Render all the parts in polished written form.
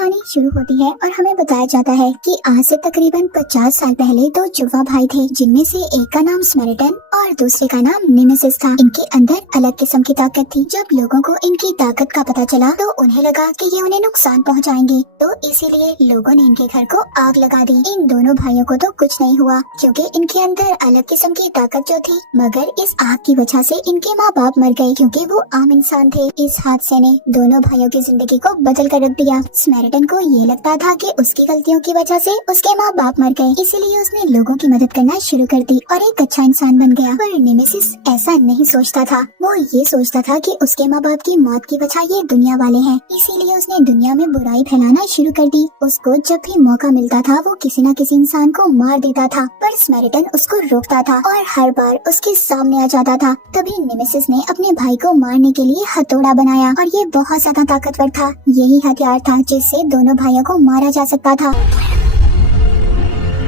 कहानी शुरू होती है और हमें बताया जाता है कि आज से तकरीबन 50 साल पहले दो जुड़वा भाई थे, जिनमें से एक का नाम स्मेरिटन और दूसरे का नाम नेमेसिस था। इनके अंदर अलग किस्म की ताकत थी। जब लोगों को इनकी ताकत का पता चला तो उन्हें लगा कि ये उन्हें नुकसान पहुंचाएंगे, तो इसीलिए लोगों ने इनके घर को आग लगा दी। इन दोनों भाइयों को तो कुछ नहीं हुआ क्योंकि इनके अंदर अलग किस्म की ताकत जो थी, मगर इस आग की वजह से इनके माँ बाप मर गए क्योंकि वो आम इंसान थे। इस हादसे ने दोनों भाइयों की जिंदगी को बदल कर रख दिया। स्मेरिटन को ये लगता था कि उसकी गलतियों की वजह से उसके माँ बाप मर गए, इसीलिए उसने लोगों की मदद करना शुरू कर दी और एक अच्छा इंसान बन गया। पर नेमेसिस ऐसा नहीं सोचता था। वो ये सोचता था कि उसके माँ बाप की मौत की वजह ये दुनिया वाले हैं, इसीलिए उसने दुनिया में बुराई फैलाना शुरू कर दी। उसको जब भी मौका मिलता था वो किसी न किसी इंसान को मार देता था, पर स्मेरिटन उसको रोकता था और हर बार उसके सामने आ जाता था। तभी नेमेसिस ने अपने भाई को मारने के लिए हथौड़ा बनाया और ये बहुत ज्यादा ताकतवर था। यही हथियार था जिससे दोनों भाइयों को मारा जा सकता था।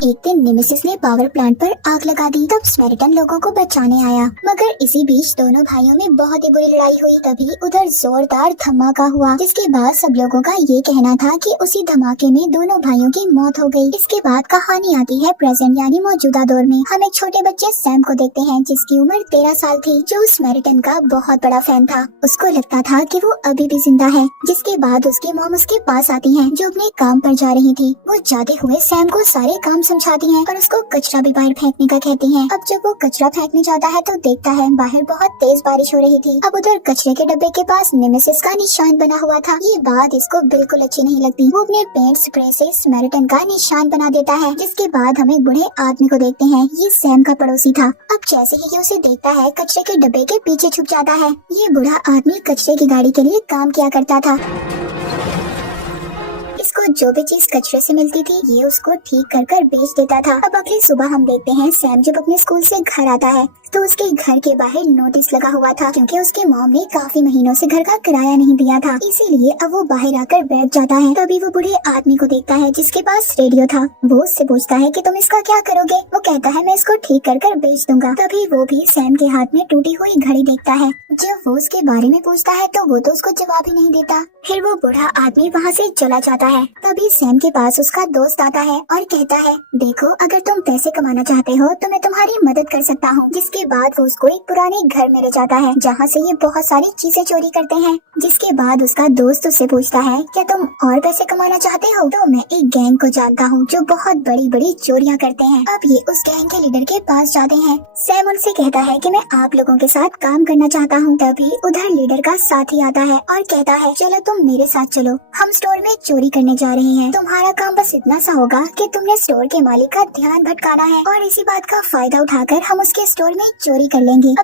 एक दिन नेमेसिस ने पावर प्लांट पर आग लगा दी। तब स्मेरिटन लोगों को बचाने आया, मगर इसी बीच दोनों भाइयों में बहुत ही बुरी लड़ाई हुई। तभी उधर जोरदार धमाका हुआ, जिसके बाद सब लोगों का ये कहना था कि उसी धमाके में दोनों भाइयों की मौत हो गई। इसके बाद कहानी आती है प्रेजेंट यानी मौजूदा दौर में। हम एक छोटे बच्चे सैम को देखते हैं जिसकी उम्र 13 साल थी, जो स्मेरिटन का बहुत बड़ा फैन था। उसको लगता था कि वो अभी भी जिंदा है। जिसके बाद उसकी मॉम उसके पास आती है, जो अपने काम पर जा रही थी। वो जाते हुए सैम को सारे काम समझाती हैं और उसको कचरा भी बाहर फेंकने का कहती हैं। अब जब वो कचरा फेंकने जाता है तो देखता है बाहर बहुत तेज बारिश हो रही थी। अब उधर कचरे के डब्बे के पास नेमेसिस का निशान बना हुआ था। ये बात इसको बिल्कुल अच्छी नहीं लगती। वो अपने पेंट स्प्रे से स्मेरिटन का निशान बना देता है। जिसके बाद हम एक बूढ़े आदमी को देखते हैं। ये सैम का पड़ोसी था। अब जैसे ही ये उसे देखता है कचरे के डब्बे के पीछे छुप जाता है। ये बूढ़ा आदमी कचरे की गाड़ी के लिए काम किया करता था। इसको जो भी चीज कचरे से मिलती थी ये उसको ठीक कर कर बेच देता था। अब अगली सुबह हम देखते हैं सैम जब अपने स्कूल से घर आता है तो उसके घर के बाहर नोटिस लगा हुआ था क्योंकि उसकी मॉम ने काफी महीनों से घर का किराया नहीं दिया था, इसीलिए अब वो बाहर आकर बैठ जाता है। तभी वो बूढ़े आदमी को देखता है जिसके पास रेडियो था। वो उससे पूछता है कि तुम इसका क्या करोगे? वो कहता है मैं इसको ठीक कर कर बेच दूंगा। तभी वो भी सैम के हाथ में टूटी हुई घड़ी देखता है। जब वो उसके बारे में पूछता है तो वो तो उसको जवाब ही नहीं देता। फिर वो बूढ़ा आदमी वहाँ से चला जाता है। तभी सैम के पास उसका दोस्त आता है और कहता है देखो, अगर तुम पैसे कमाना चाहते हो तो मैं तुम्हारी मदद कर सकता हूँ। जिसके बाद वो उसको एक पुराने घर में ले जाता है जहाँ से ये बहुत सारी चीजें चोरी करते हैं। जिसके बाद उसका दोस्त उससे पूछता है क्या तुम और पैसे कमाना चाहते हो? तो मैं एक गैंग को जानता हूँ जो बहुत बड़ी बड़ी चोरियाँ करते हैं। अब ये उस गैंग के लीडर के पास जाते हैं। सैम उनसे कहता है कि मैं आप लोगों के साथ काम करना चाहता हूँ। तभी उधर लीडर का साथी आता है और कहता है चलो तुम मेरे साथ चलो, हम स्टोर में चोरी करने जा रहे हैं। तुम्हारा काम बस इतना सा होगा कि तुमने स्टोर के मालिक का ध्यान भटकाना है और इसी बात का फायदा उठाकर हम उसके स्टोर में चोरी कर लेंगे।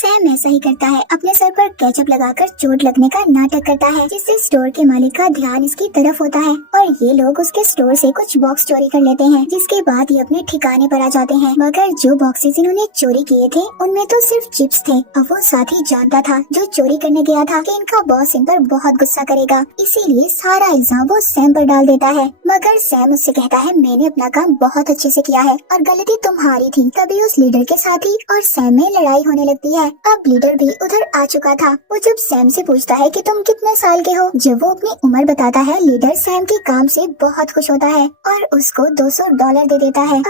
सैम ऐसा ही करता है, अपने सर पर केचप लगाकर चोट लगने का नाटक करता है, जिससे स्टोर के मालिक का ध्यान इसकी तरफ होता है और ये लोग उसके स्टोर से कुछ बॉक्स चोरी कर लेते हैं। जिसके बाद ये अपने ठिकाने पर आ जाते हैं, मगर जो बॉक्सेस इन्होंने चोरी किए थे उनमें तो सिर्फ चिप्स थे। अब वो साथी जानता था जो चोरी करने गया था कि इनका बॉस इन पर बहुत गुस्सा करेगा, इसीलिए सारा इल्जाम वो सैम पर डाल देता है। मगर सैम उससे कहता है मैंने अपना काम बहुत अच्छे से किया है और गलती तुम्हारी थी। तभी उस लीडर के साथी और सैम में लड़ाई होने लगती है। अब लीडर भी उधर आ चुका था। वो जब सैम से पूछता है कि तुम कितने साल के हो, जब वो अपनी उम्र बताता है लीडर सैम के काम से बहुत खुश होता है और उसको $200 दे देता है।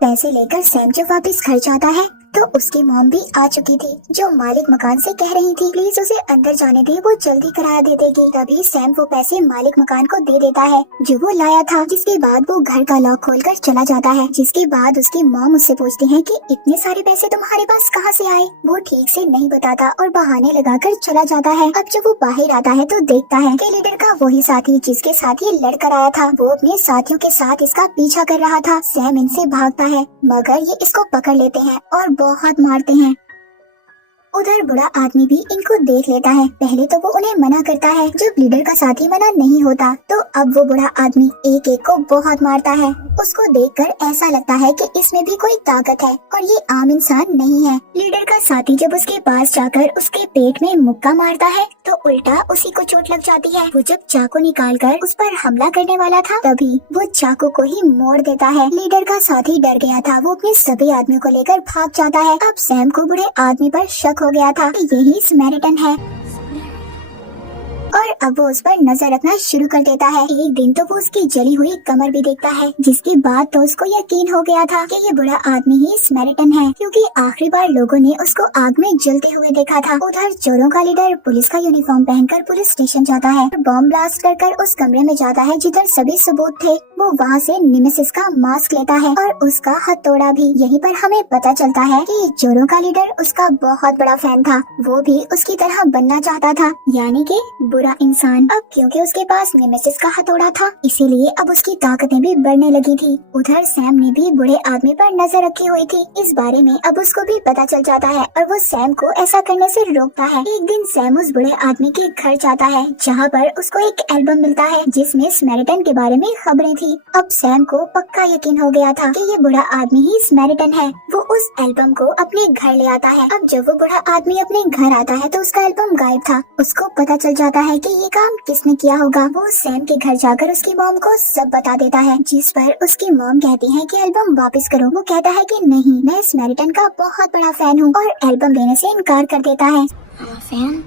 पैसे लेकर सैम जब वापस घर जाता है तो उसकी मॉम भी आ चुकी थी, जो मालिक मकान से कह रही थी प्लीज उसे अंदर जाने दे, वो जल्दी किराया दे देगी। तभी सैम वो पैसे मालिक मकान को दे देता है जो वो लाया था। जिसके बाद वो घर का लॉक खोलकर चला जाता है। जिसके बाद उसकी मॉम उससे पूछती है कि इतने सारे पैसे तुम्हारे पास कहाँ से आए? वो ठीक से नहीं बताता और बहाने लगाकर चला जाता है। अब जब वो बाहर आता है तो देखता है कि लीडर का वही साथी जिसके साथ ये लड़कर आया था, वो अपने साथियों के साथ इसका पीछा कर रहा था। सैम इनसे भागता है मगर ये इसको पकड़ लेते हैं और बहुत मारते हैं। उधर बूढ़ा आदमी भी इनको देख लेता है। पहले तो वो उन्हें मना करता है, जब लीडर का साथी मना नहीं होता तो अब वो बूढ़ा आदमी एक एक को बहुत मारता है। उसको देखकर ऐसा लगता है कि इसमें भी कोई ताकत है और ये आम इंसान नहीं है। लीडर का साथी जब उसके पास जाकर उसके पेट में मुक्का मारता है तो उल्टा उसी को चोट लग जाती है। वो जब चाकू निकालकर उस पर हमला करने वाला था तभी वो चाकू को ही मोड़ देता है। लीडर का साथी डर गया था, वो अपने सभी आदमियों को लेकर भाग जाता है। अब सैम को बूढ़े आदमी पर शक हो गया था कि यही स्मेरिटन है। अब वो उस पर नजर रखना शुरू कर देता है। एक दिन तो वो उसकी जली हुई कमर भी देखता है, जिसके बाद तो उसको यकीन हो गया था कि ये बुरा आदमी ही स्मैरिटन है, क्योंकि आखिरी बार लोगों ने उसको आग में जलते हुए देखा था। उधर चोरों का लीडर पुलिस का यूनिफॉर्म पहनकर पुलिस स्टेशन जाता है, बॉम्ब ब्लास्ट कर उस कमरे में जाता है जिधर सभी सबूत थे। वो वहाँ से नेमेसिस का मास्क लेता है और उसका हथौड़ा भी। यहीं पर हमें पता चलता है कि चोरों का लीडर उसका बहुत बड़ा फैन था, वो भी उसकी तरह बनना चाहता था, यानी कि बुरा इंसान। अब क्योंकि उसके पास नेमेसिस का हथौड़ा था, इसीलिए अब उसकी ताकतें भी बढ़ने लगी थी। उधर सैम ने भी बूढ़े आदमी पर नजर रखी हुई थी। इस बारे में अब उसको भी पता चल जाता है और वो सैम को ऐसा करने से रोकता है। एक दिन सैम उस बूढ़े आदमी के घर जाता है, जहाँ पर उसको एक एल्बम मिलता है जिसमें स्मैरिटन के बारे में खबरें थी। अब सैम को पक्का यकीन हो गया था कि ये बूढ़ा आदमी ही स्मैरिटन है। वो उस एल्बम को अपने घर ले आता है। अब जब वो बूढ़ा आदमी अपने घर आता है तो उसका एल्बम गायब था। उसको पता चल जाता है कि ये काम किसने किया होगा। वो सैम के घर जाकर उसकी मॉम को सब बता देता है, जिस पर उसकी मॉम कहती है कि एल्बम वापस करो। वो कहता है कि नहीं, मैं स्मैरिटन का बहुत बड़ा फैन हूँ, और एल्बम देने से इनकार कर देता है। फैन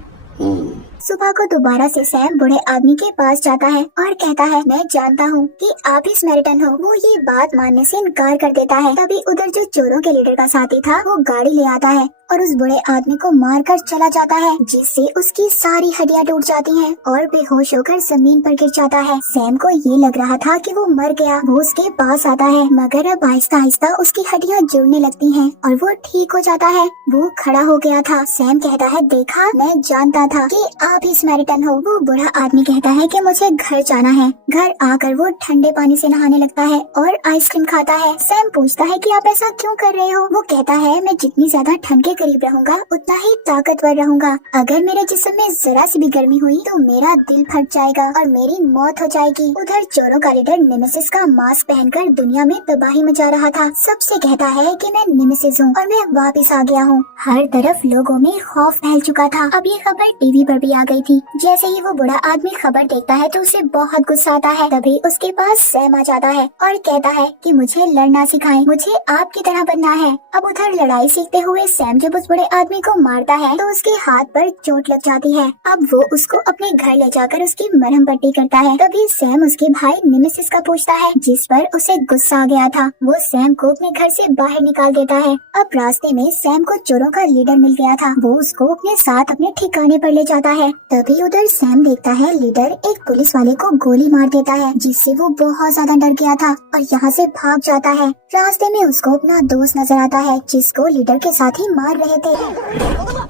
सुबह को दोबारा से सैम बूढ़े आदमी के पास जाता है और कहता है, मैं जानता हूँ कि आप ही स्मैरिटन हो। वो ये बात मानने से इनकार कर देता है। तभी उधर जो चोरों के लीडर का साथी था वो गाड़ी ले आता है और उस बूढ़े आदमी को मारकर चला जाता है, जिससे उसकी सारी हड्डियां टूट जाती हैं और बेहोश होकर जमीन पर गिर जाता है। सैम को ये लग रहा था कि वो मर गया। वो उसके पास आता है, मगर अब आहिस्ता आहिस्ता उसकी हड्डियां जुड़ने लगती हैं और वो ठीक हो जाता है। वो खड़ा हो गया था। सैम कहता है, देखा, मैं जानता था कि आप ही स्मैरिटन हो। वो बूढ़ा आदमी कहता है कि मुझे घर जाना है। घर आकर वो ठंडे पानी से नहाने लगता है और आइसक्रीम खाता है। सैम पूछता है कि आप ऐसा क्यों कर रहे हो। वो कहता है, मैं जितनी ज्यादा ठंड के करीब रहूंगा उतना ही ताकतवर रहूंगा। अगर मेरे जिस्म में जरा सी भी गर्मी हुई तो मेरा दिल फट जाएगा और मेरी मौत हो जाएगी। उधर चोरों का लीडर नेमेसिस का मास्क पहनकर दुनिया में तबाही मचा रहा था। सबसे कहता है कि मैं नेमेसिस हूँ और मैं वापस आ गया हूँ। हर तरफ लोगों में खौफ फैल चुका था। अब ये खबर टीवी पर भी आ गई थी। जैसे ही वो बूढ़ा आदमी खबर देखता है तो उसे बहुत गुस्सा आता है। तभी उसके पास सैम आ जाता है और कहता है कि मुझे लड़ना सिखाएं, मुझे आपकी तरह बनना है। अब उधर लड़ाई सीखते हुए सैम जब उस बूढ़े आदमी को मारता है तो उसके हाथ पर चोट लग जाती है। अब वो उसको अपने घर ले जाकर उसकी मरहम पट्टी करता है। तभी सैम उसके भाई नेमेसिस का पूछता है, जिस पर उसे गुस्सा आ गया था। वो सैम को अपने घर से बाहर निकाल देता है। अब रास्ते में सैम को चोरों का लीडर मिल गया था। वो उसको अपने साथ अपने ठिकाने पर ले जाता है। तभी उधर सैम देखता है लीडर एक पुलिस वाले को गोली मार देता है, जिससे वो बहुत ज्यादा डर गया था और यहाँ से भाग जाता है। रास्ते में उसको अपना दोस्त नजर आता है, जिसको लीडर के साथ ही मार रहे थे।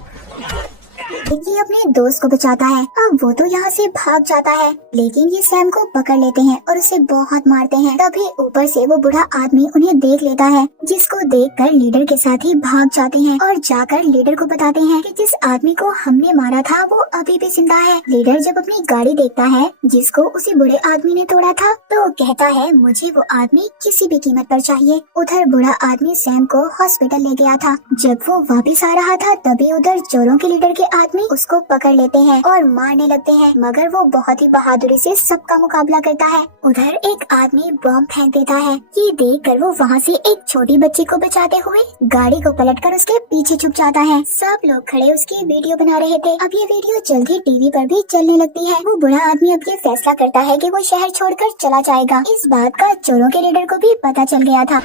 ये अपने दोस्त को बचाता है। अब वो तो यहाँ से भाग जाता है, लेकिन ये सैम को पकड़ लेते हैं और उसे बहुत मारते हैं। तभी ऊपर से वो बूढ़ा आदमी उन्हें देख लेता है, जिसको देखकर लीडर के साथ ही भाग जाते हैं और जाकर लीडर को बताते हैं कि जिस आदमी को हमने मारा था वो अभी भी जिंदा है। लीडर जब अपनी गाड़ी देखता है जिसको उसी बूढ़े आदमी ने तोड़ा था तो कहता है, मुझे वो आदमी किसी भी कीमत पर चाहिए। उधर बूढ़ा आदमी सैम को हॉस्पिटल ले गया था। जब वो वापस आ रहा था तभी उधर चोरों के लीडर के आदमी उसको पकड़ लेते हैं और मारने लगते हैं, मगर वो बहुत ही बहादुरी से सबका मुकाबला करता है। उधर एक आदमी बॉम्ब फेंक देता है। ये देखकर वो वहाँ से एक छोटी बच्ची को बचाते हुए गाड़ी को पलटकर उसके पीछे छुप जाता है। सब लोग खड़े उसकी वीडियो बना रहे थे। अब ये वीडियो जल्द ही टीवी पर भी चलने लगती है। वो बूढ़ा आदमी अब ये फैसला करता है कि वो शहर छोड़कर चला जाएगा। इस बात का चोरों के लीडर को भी पता चल गया था।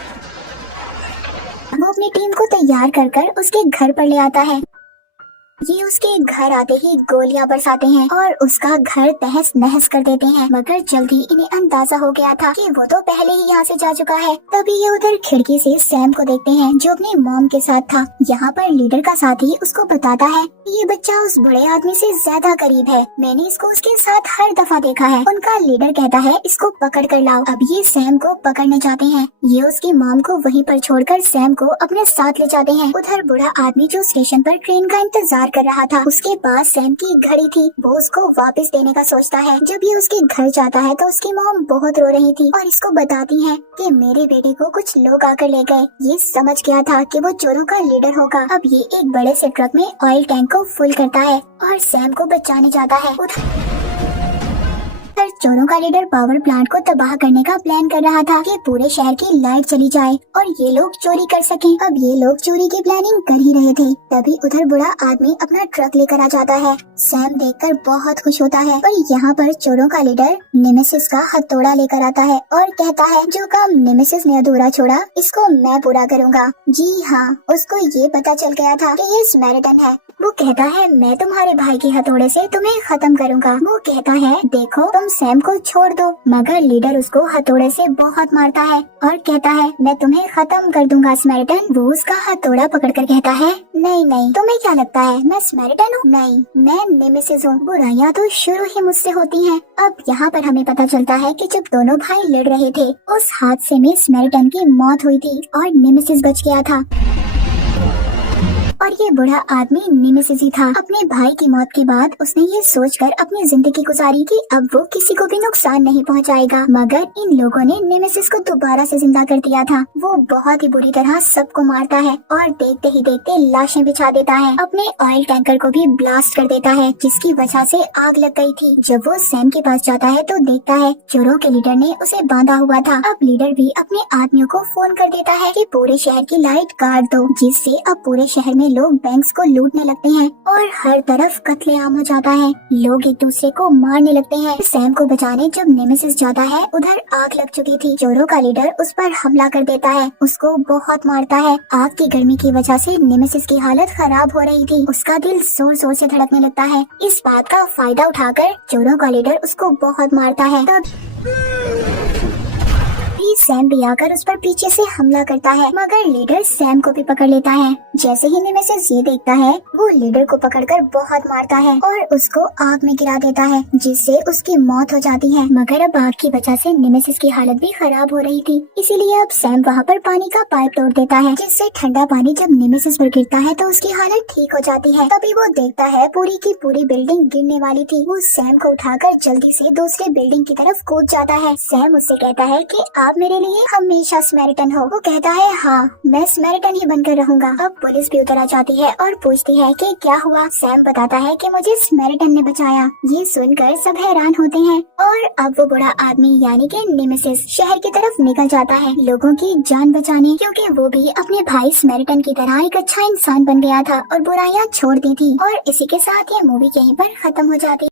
वो अपनी टीम को तैयार कर उसके घर पर ले आता है। ये उसके घर आते ही गोलियां बरसाते हैं और उसका घर तहस नहस कर देते हैं, मगर जल्दी इन्हें अंदाजा हो गया था कि वो तो पहले ही यहाँ से जा चुका है। तभी ये उधर खिड़की से सैम को देखते हैं जो अपनी मॉम के साथ था। यहाँ पर लीडर का साथी उसको बताता है कि ये बच्चा उस बड़े आदमी से ज्यादा करीब है, मैंने इसको उसके साथ हर दफा देखा है। उनका लीडर कहता है, इसको पकड़ कर लाओ। अब ये सैम को पकड़ने जाते हैं। ये उसकी मॉम को वहीं पर छोड़कर सैम को अपने साथ ले जाते हैं। उधर बूढ़ा आदमी जो स्टेशन पर ट्रेन का इंतजार कर रहा था, उसके पास सैम की घड़ी थी। वो उसको वापस देने का सोचता है। जब ये उसके घर जाता है तो उसकी मॉम बहुत रो रही थी और इसको बताती है कि मेरे बेटे को कुछ लोग आकर ले गए। ये समझ गया था कि वो चोरों का लीडर होगा। अब ये एक बड़े से ट्रक में ऑयल टैंक को फुल करता है और सैम को बचाने जाता है। पर चोरों का लीडर पावर प्लांट को तबाह करने का प्लान कर रहा था कि पूरे शहर की लाइट चली जाए और ये लोग चोरी कर सकें। अब ये लोग चोरी की प्लानिंग कर ही रहे थे, तभी उधर बुरा आदमी अपना ट्रक लेकर आ जाता है। सैम देखकर बहुत खुश होता है और यहाँ पर चोरों का लीडर नेमेसिस का हथौड़ा लेकर आता है और कहता है, जो काम नेमेसिस ने अधूरा छोड़ा इसको मैं पूरा करूँगा। जी हाँ, उसको ये पता चल गया था कि ये स्मैरिटन है। वो कहता है, मैं तुम्हारे भाई के हथौड़े से तुम्हें खत्म करूँगा। वो कहता है, देखो तुम सैम को छोड़ दो, मगर लीडर उसको हथौड़े से बहुत मारता है और कहता है, मैं तुम्हें खत्म कर दूंगा स्मैरिटन। वो उसका हथौड़ा पकड़कर कहता है, नहीं नहीं, तुम्हें क्या लगता है मैं स्मैरिटन हूँ? नहीं, मैं नेमेसिस हूँ। बुराइयां तो शुरू ही मुझसे होती हैं। अब यहाँ पर हमें पता चलता है कि जब दोनों भाई लड़ रहे थे उस हादसे में स्मैरिटन की मौत हुई थी और नेमेसिस बच गया था और ये बूढ़ा आदमी नेमेसिस ही था। अपने भाई की मौत के बाद उसने ये सोचकर अपनी जिंदगी गुजारी कि अब वो किसी को भी नुकसान नहीं पहुंचाएगा, मगर इन लोगों ने नेमेसिस को दोबारा से जिंदा कर दिया था। वो बहुत ही बुरी तरह सबको मारता है और देखते ही देखते लाशें बिछा देता है। अपने ऑयल टैंकर को भी ब्लास्ट कर देता है, जिसकी वजह से आग लग गई थी। जब वो सैम के पास जाता है तो देखता है चोरों के लीडर ने उसे बांधा हुआ था। अब लीडर भी अपने आदमियों को फोन कर देता है कि पूरे शहर की लाइट काट दो, जिससे अब पूरे शहर में लोग बैंक्स को लूटने लगते हैं और हर तरफ कत्लेआम हो जाता है। लोग एक दूसरे को मारने लगते हैं। सैम को बचाने जब नेमेसिस जाता है, उधर आग लग चुकी थी। चोरों का लीडर उस पर हमला कर देता है, उसको बहुत मारता है। आग की गर्मी की वजह से नेमेसिस की हालत खराब हो रही थी। उसका दिल जोर जोर से धड़कने लगता है। इस बात का फायदा उठाकर चोरों का लीडर उसको बहुत मारता है। तब सैम भी आकर उस पर पीछे से हमला करता है, मगर लीडर सैम को भी पकड़ लेता है। जैसे ही नेमेसिस ये देखता है, वो लीडर को पकड़कर बहुत मारता है और उसको आग में गिरा देता है, जिससे उसकी मौत हो जाती है। मगर अब आग की वजह से नेमेसिस की हालत भी खराब हो रही थी, इसीलिए अब सैम वहाँ पर पानी का पाइप तोड़ देता है, जिससे ठंडा पानी जब नेमेसिस पर गिरता है तो उसकी हालत ठीक हो जाती है। तभी वो देखता है पूरी की पूरी बिल्डिंग गिरने वाली थी। वो सैम को उठाकर जल्दी से दूसरी बिल्डिंग की तरफ कूद जाता है। सैम उससे कहता है कि आप मेरे लिए हमेशा स्मैरिटन हो। वो कहता है, हाँ, मैं स्मैरिटन ही बनकर रहूंगा। अब पुलिस भी उतर आ जाती है और पूछती है कि क्या हुआ। सैम बताता है कि मुझे स्मैरिटन ने बचाया। ये सुनकर सब हैरान होते हैं और अब वो बूढ़ा आदमी यानी कि नेमेसिस शहर की तरफ निकल जाता है लोगों की जान बचाने, क्योंकि वो भी अपने भाई स्मैरिटन की तरह एक अच्छा इंसान बन गया था और बुराइयां छोड़ दी थी। और इसी के साथ ये मूवी यहीं पर खत्म हो जाती।